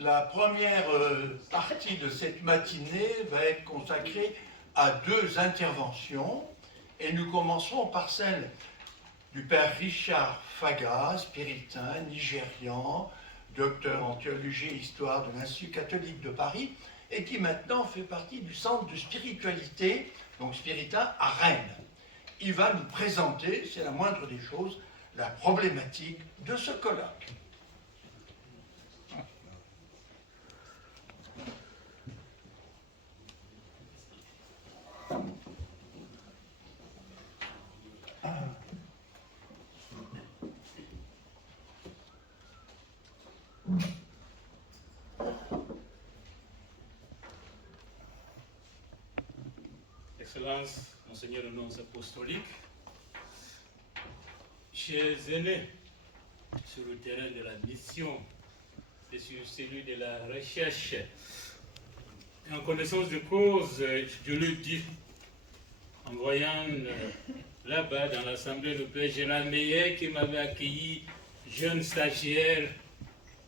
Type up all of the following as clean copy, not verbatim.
La première partie de cette matinée va être consacrée à deux interventions et nous commencerons par celle du père Richard Faga, spiritain, nigérian, docteur en théologie et histoire de l'Institut catholique de Paris et qui maintenant fait partie du centre de spiritualité, donc spiritain, à Rennes. Il va nous présenter, c'est la moindre des choses, la problématique de ce colloque. Excellence, Monseigneur le nonce apostolique, chers aînés sur le terrain de la mission et sur celui de la recherche, et en connaissance de cause, je le dis, en voyant là-bas dans l'Assemblée le père Gérard Meillet qui m'avait accueilli jeune stagiaire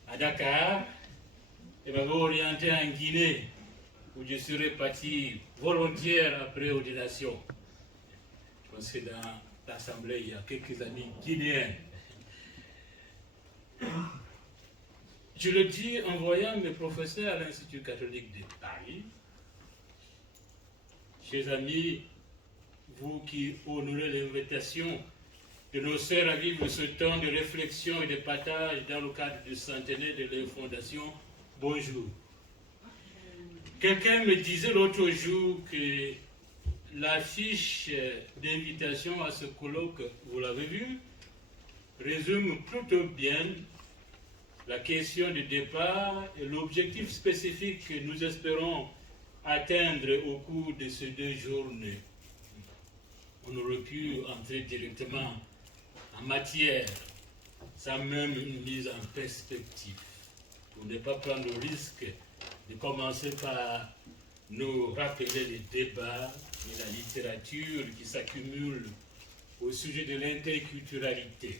à Dakar et m'avait orienté en Guinée, où je serais parti volontaire après ordination. Je pense que dans l'Assemblée, il y a quelques amis guinéens. Je le dis en voyant mes professeurs à l'Institut catholique de Paris. Chers amis, vous qui honorez l'invitation de nos sœurs à vivre ce temps de réflexion et de partage dans le cadre du centenaire de leur fondation, bonjour. Quelqu'un me disait l'autre jour que l'affiche d'invitation à ce colloque, vous l'avez vu, résume plutôt bien la question de départ et l'objectif spécifique que nous espérons atteindre au cours de ces 2 journées. On aurait pu entrer directement en matière, sans même une mise en perspective, pour ne pas prendre le risque de commencer par nous rappeler les débats et la littérature qui s'accumulent au sujet de l'interculturalité.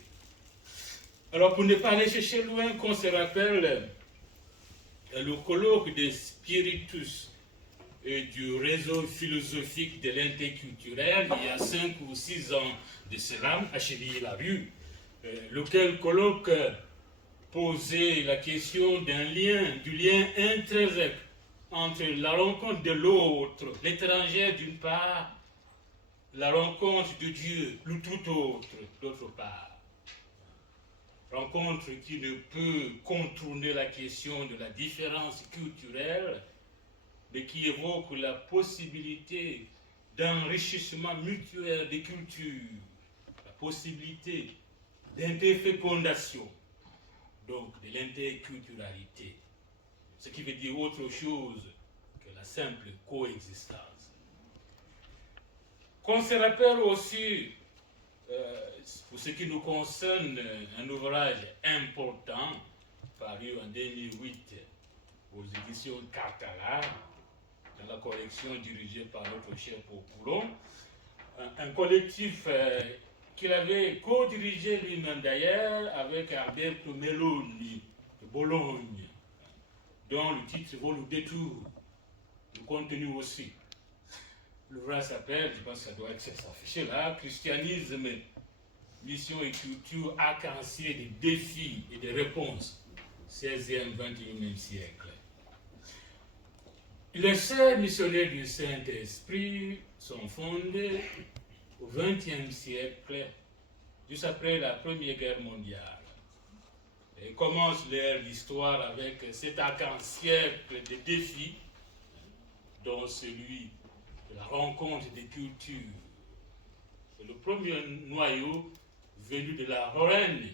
Alors, pour ne pas aller chercher loin, qu'on se rappelle le colloque des Spiritus et du réseau philosophique de l'interculturel, il y a 5 ou 6 ans de cela, à Cheville-la-Rue, lequel colloque poser la question du lien intrinsèque entre la rencontre de l'autre, l'étranger d'une part, la rencontre de Dieu, le tout autre d'autre part. Rencontre qui ne peut contourner la question de la différence culturelle, mais qui évoque la possibilité d'enrichissement mutuel des cultures, la possibilité d'interfécondation, donc de l'interculturalité, ce qui veut dire autre chose que la simple coexistence. Qu'on se rappelle aussi, pour ce qui nous concerne, un ouvrage important paru en 2008 aux éditions Cartala, dans la collection dirigée par notre cher Popoulon, un collectif qu'il avait co-dirigé lui-même d'ailleurs avec Alberto Meloni de Bologne, dont le titre vaut le détour, le contenu aussi. L'ouvrage s'appelle, je pense que ça doit être s'afficher là, Christianisme, mission et culture, arc-en-ciel des défis et des réponses, 16e, 21e siècle. Les sœurs missionnaires du Saint-Esprit sont fondées au XXe siècle, juste après la Première Guerre mondiale. Et commencent leur histoire avec cet arc-en-ciel de défis, dont celui de la rencontre des cultures. C'est le premier noyau venu de la Lorraine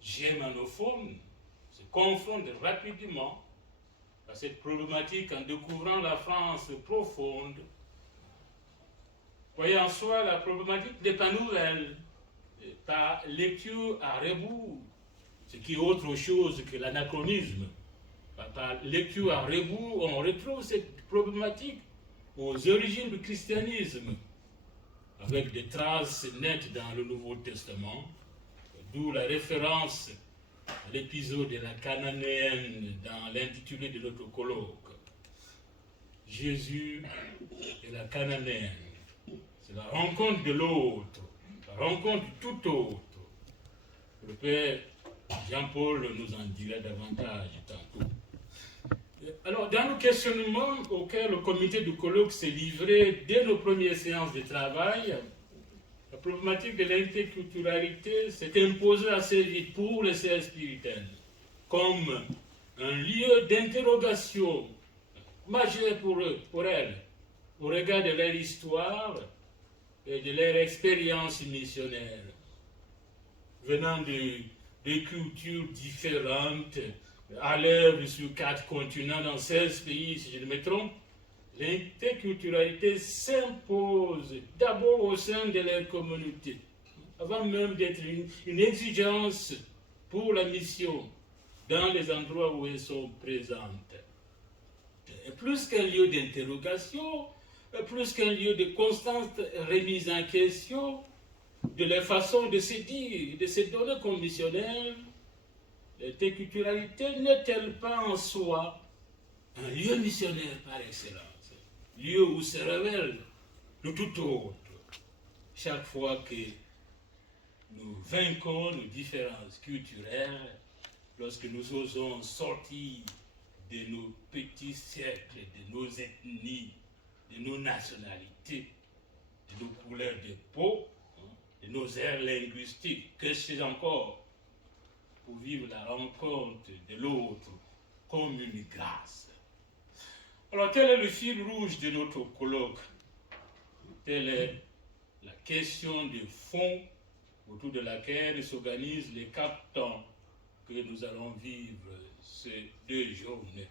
germanophone, se confronte rapidement à cette problématique en découvrant la France profonde. Voyez en soi, la problématique n'est pas nouvelle, par lecture à rebours, ce qui est autre chose que l'anachronisme. Par lecture à rebours, on retrouve cette problématique aux origines du christianisme, avec des traces nettes dans le Nouveau Testament, d'où la référence l'épisode de la Cananéenne dans l'intitulé de notre colloque. Jésus et la Cananéenne. C'est la rencontre de l'autre, la rencontre du tout autre. Le Père Jean-Paul nous en dira davantage tantôt. Alors, dans le questionnement auquel le comité du colloque s'est livré dès nos premières séances de travail, la problématique de l'interculturalité s'est imposée assez vite pour les sœurs spiritaines comme un lieu d'interrogation majeur pour eux, pour elles, au regard de leur histoire et de leur expérience missionnaire. Venant de cultures différentes, à l'œuvre sur 4 continents, dans 16 pays, si je ne me trompe, l'interculturalité s'impose d'abord au sein de leur communauté, avant même d'être une exigence pour la mission dans les endroits où elles sont présentes. Et plus qu'un lieu d'interrogation, plus qu'un lieu de constante remise en question de leur façon de se dire, de se donner comme missionnaire, l'interculturalité n'est-elle pas en soi un lieu missionnaire par excellence, lieu où se révèle le tout autre, chaque fois que nous vainquons nos différences culturelles, lorsque nous osons sortir de nos petits cercles, de nos ethnies, de nos nationalités, de nos couleurs de peau, de nos aires linguistiques, que c'est encore pour vivre la rencontre de l'autre comme une grâce. Alors, tel est le fil rouge de notre colloque. Telle est la question de fond autour de laquelle s'organisent les 4 temps que nous allons vivre ces 2 journées.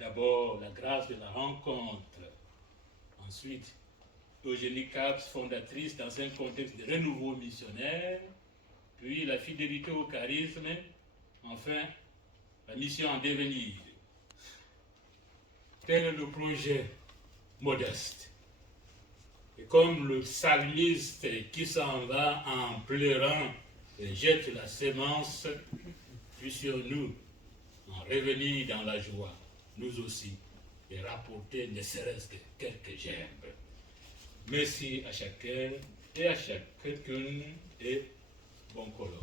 D'abord, la grâce de la rencontre. Ensuite, Eugénie Capes, fondatrice dans un contexte de renouveau missionnaire. Puis, la fidélité au charisme. Enfin, la mission en devenir. Tel est le projet modeste. Et comme le psalmiste qui s'en va en pleurant et jette la sémence, puissions-nous en revenir dans la joie, nous aussi, et rapporter ne serait-ce que quelques gerbes. Merci à chacun et à chacune et bon colloque.